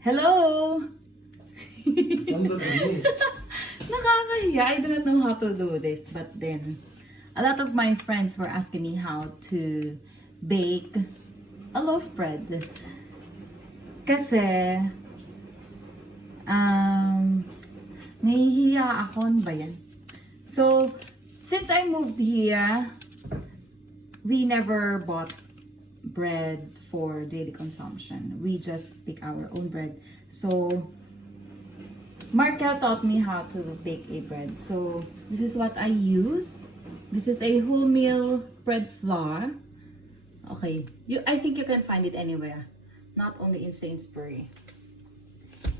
Hello! Ang Nakakahiya. I do not know how to do this. But then, a lot of my friends were asking me how to bake a loaf bread. Kasi, nahihiya ako. Ano ba yan? So, since I moved here, we never bought bread for daily consumption. We just bake our own bread. So, Markel taught me how to bake a bread. So, this is what I use. This is a wholemeal bread flour. Okay, I think you can find it anywhere, not only in Sainsbury.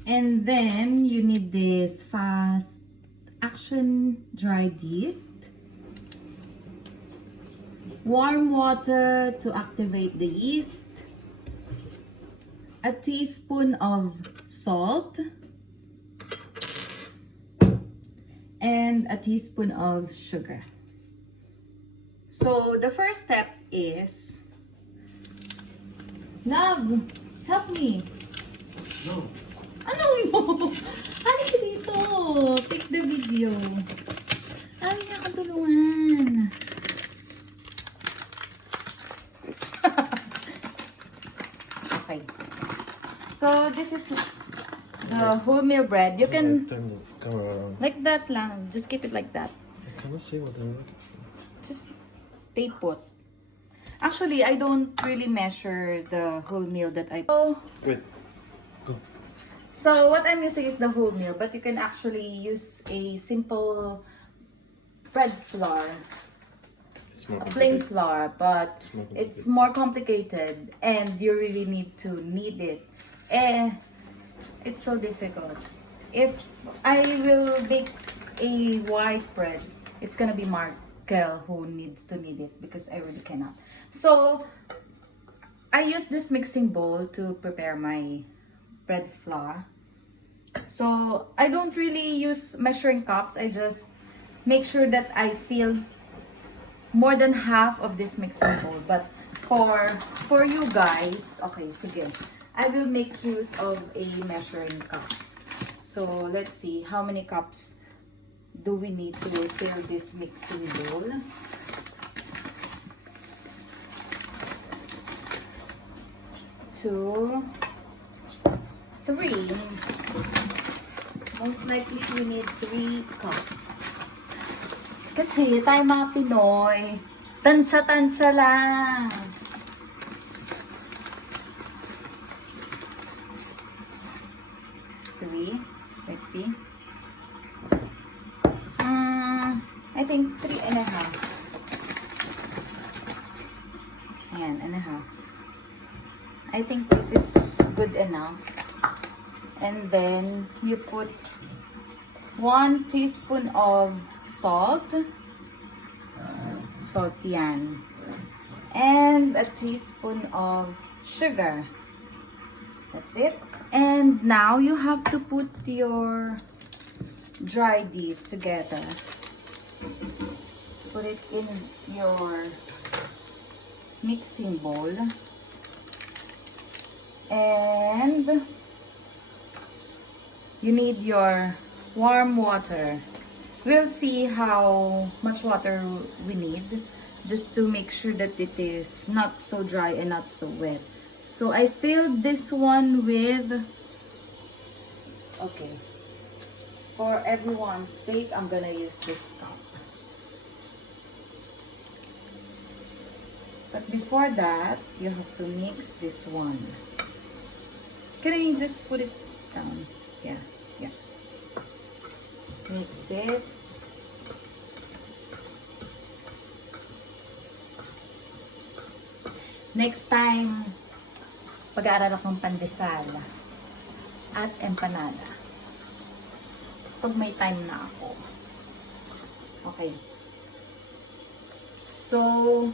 And then you need this fast action dried yeast, warm water to activate the yeast, a teaspoon of salt, and a teaspoon of sugar. So the first step is, love, help me. No. Ano mo? Halika dito. Take the video. Ay, nakatulungan. Okay. So, this is the wholemeal bread. You can, Turn the camera around. like that lang. Just keep it like that. I cannot see what I'm looking for. Just stay put. Actually, I don't really measure the wholemeal that I... Wait. So what I'm using is the wholemeal, but you can actually use a simple bread flour, It's more a plain complicated. flour, but more it's more complicated and you really need to knead it. It's so difficult. If I will bake a white bread, it's gonna be Markel who needs to knead it because I really cannot. So I use this mixing bowl to prepare my bread flour. So I don't really use measuring cups. I just make sure that I fill more than half of this mixing bowl. But for you guys, okay, sige. I will make use of a measuring cup. So let's see how many cups do we need to fill this mixing bowl. Two, three. Most likely we need 3 cups. Kasi tayo mga Pinoy, tansya-tansya lang. Three. Let's see. I think 3.5. Ayan, and a half. I think this is good enough. And then you put 1 teaspoon of salt. Salt yan. And a teaspoon of sugar. That's it. And now you have to put your dried yeast together. Put it in your mixing bowl. And you need your warm water. We'll see how much water we need just to make sure that it is not so dry and not so wet. So I filled this one with, okay, for everyone's sake, I'm gonna use this cup. But before that, you have to mix this one. Can I just put it down? Yeah. Mix it. Next time, pag-aaral akong pandesal at empanada. Pag may time na ako. Okay. So,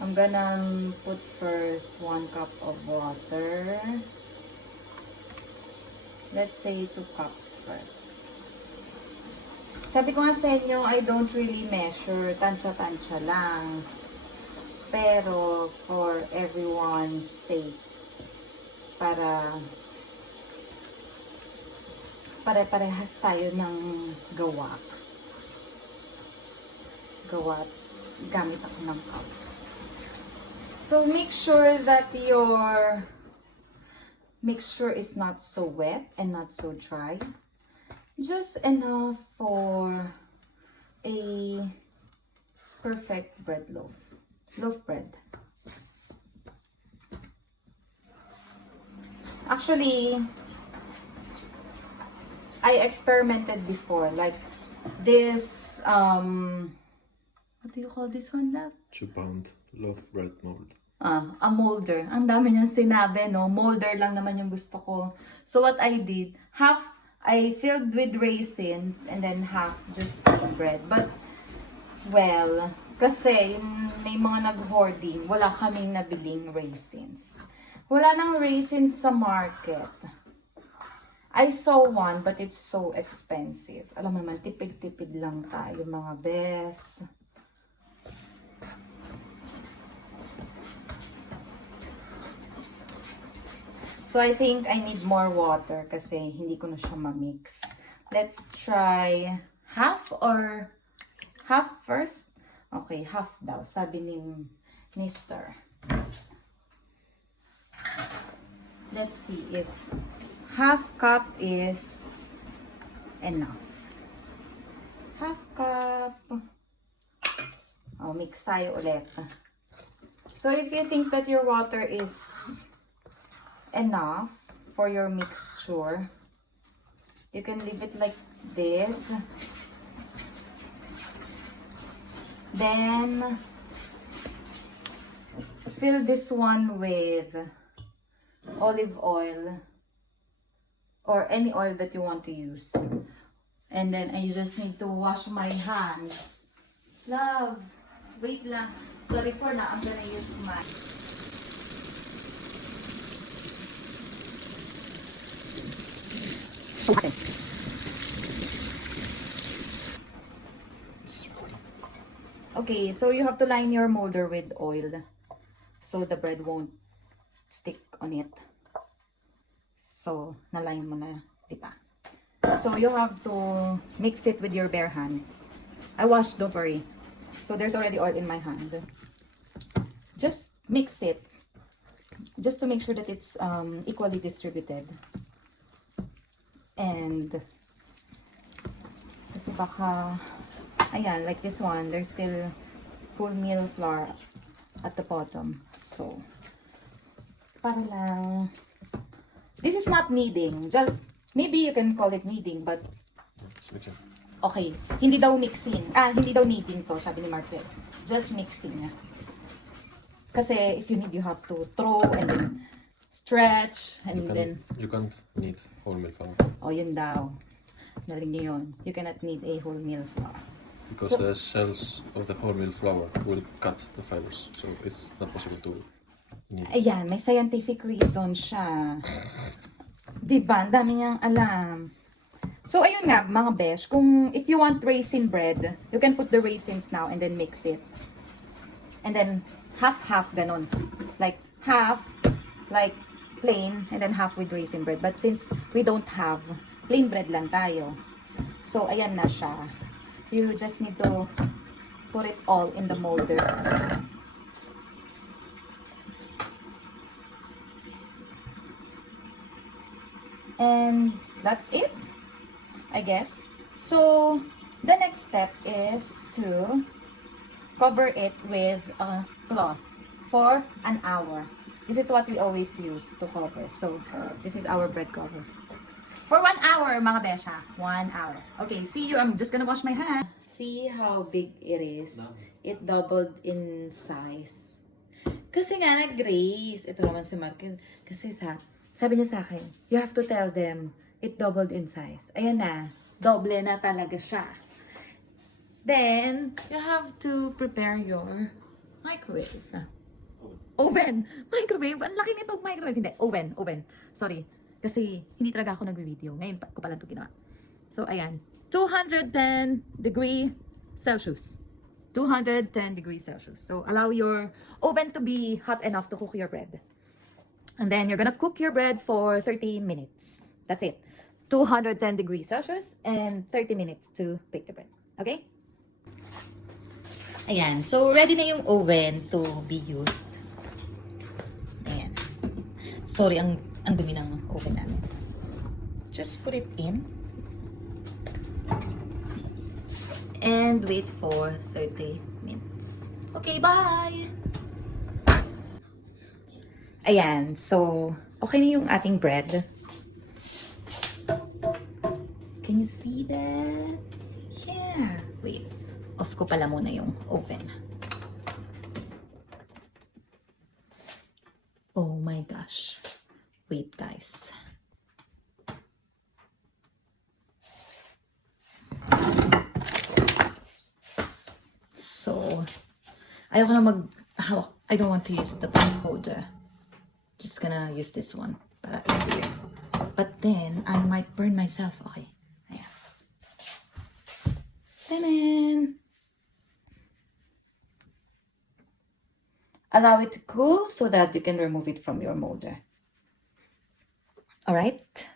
I'm gonna put first 1 cup of water. Let's say 2 cups first. Sabi ko nga sa inyo, I don't really measure. Tansya-tansya lang. Pero for everyone's sake, para pare-parehas tayo ng gawa. Gamit ako ng cups. So, make sure that your mixture is not so wet and not so dry. Just enough for a perfect loaf bread. Actually, I experimented before, like this, what do you call this one, love? 2-pound loaf bread mold. A molder. Ang dami niyang sinabi, no? Molder lang naman yung gusto ko. So what I did, half I filled with raisins and then half just plain bread. But, well, kasi may mga nag-hoarding, wala kaming nabiling raisins. Wala nang raisins sa market. I saw one, but it's so expensive. Alam mo naman, tipid-tipid lang tayo, mga bes. So, I think I need more water kasi hindi ko na siya ma-mix. Let's try half or half first? Okay, half daw. Sabi ni sir. Let's see if half cup is enough. Half cup. Oh, mix tayo ulit. So, if you think that your water is enough for your mixture, you can leave it like this. Then, fill this one with olive oil or any oil that you want to use. And then, I just need to wash my hands. Love, wait lang. Sorry for na, I'm gonna use my... Okay, so you have to line your molder with oil so the bread won't stick on it. So, naline mo na, di ba? So, you have to mix it with your bare hands. I washed, don't worry. So, there's already oil in my hand. Just mix it. Just to make sure that it's equally distributed. And, kasi baka, ayan, like this one, there's still wholemeal flour at the bottom. So, para lang, this is not kneading, just, maybe you can call it kneading, but, okay, hindi daw mixing, hindi daw kneading to, sabi ni Markel, just mixing. Kasi, if you need, you have to throw, and then, stretch, and then... You can't knead wholemeal flour. Oh, yun daw. Naling niyo yun. You cannot knead a wholemeal flour. Because the shells of the wholemeal flour will cut the fibers. So it's not possible to knead. Ayan, may scientific reason siya. Diba? Ang dami niyang alam. So, ayun nga, mga besh. Kung, if you want raisin bread, you can put the raisins now and then mix it. And then, half-half, ganon. Like, half, like, plain, and then half with raisin bread. But since we don't have, plain bread lang tayo. So, ayan na siya. You just need to put it all in the molder. And that's it, I guess. So, the next step is to cover it with a cloth for an hour. This is what we always use to cover. So, this is our bread cover. For 1 hour, mga besha. 1 hour. Okay, see you. I'm just gonna wash my hands. See how big it is. It doubled in size. Kasi nga, nag-raise. Ito naman si Markel. Kasi sabi niya sa akin, you have to tell them, it doubled in size. Ayan na. Doble na talaga siya. Then, you have to prepare your microwave. Oven! Microwave! Ang laki nitong microwave. Hindi, oven. Sorry. Kasi hindi talaga ako nagbe-video. Ngayon ko pala ito ginawa. So, ayan. 210 degrees Celsius. 210 degrees Celsius. So, allow your oven to be hot enough to cook your bread. And then, you're gonna cook your bread for 30 minutes. That's it. 210 degrees Celsius and 30 minutes to bake the bread. Okay? Ayan. So, ready na yung oven to be used. Ayan. Sorry, ang dumi ng oven namin. Just put it in. And wait for 30 minutes. Okay, bye! Ayan. So, okay na yung ating bread. Can you see that? Yeah. Wait. Off ko pala muna yung oven. Oh my gosh. Wait, guys. So, ayoko na mag-hawak. I don't want to use the pen holder. Just gonna use this one para easier. But then, I might burn myself. Okay. Ayan. Tanan! Allow it to cool so that you can remove it from your molder. Alright?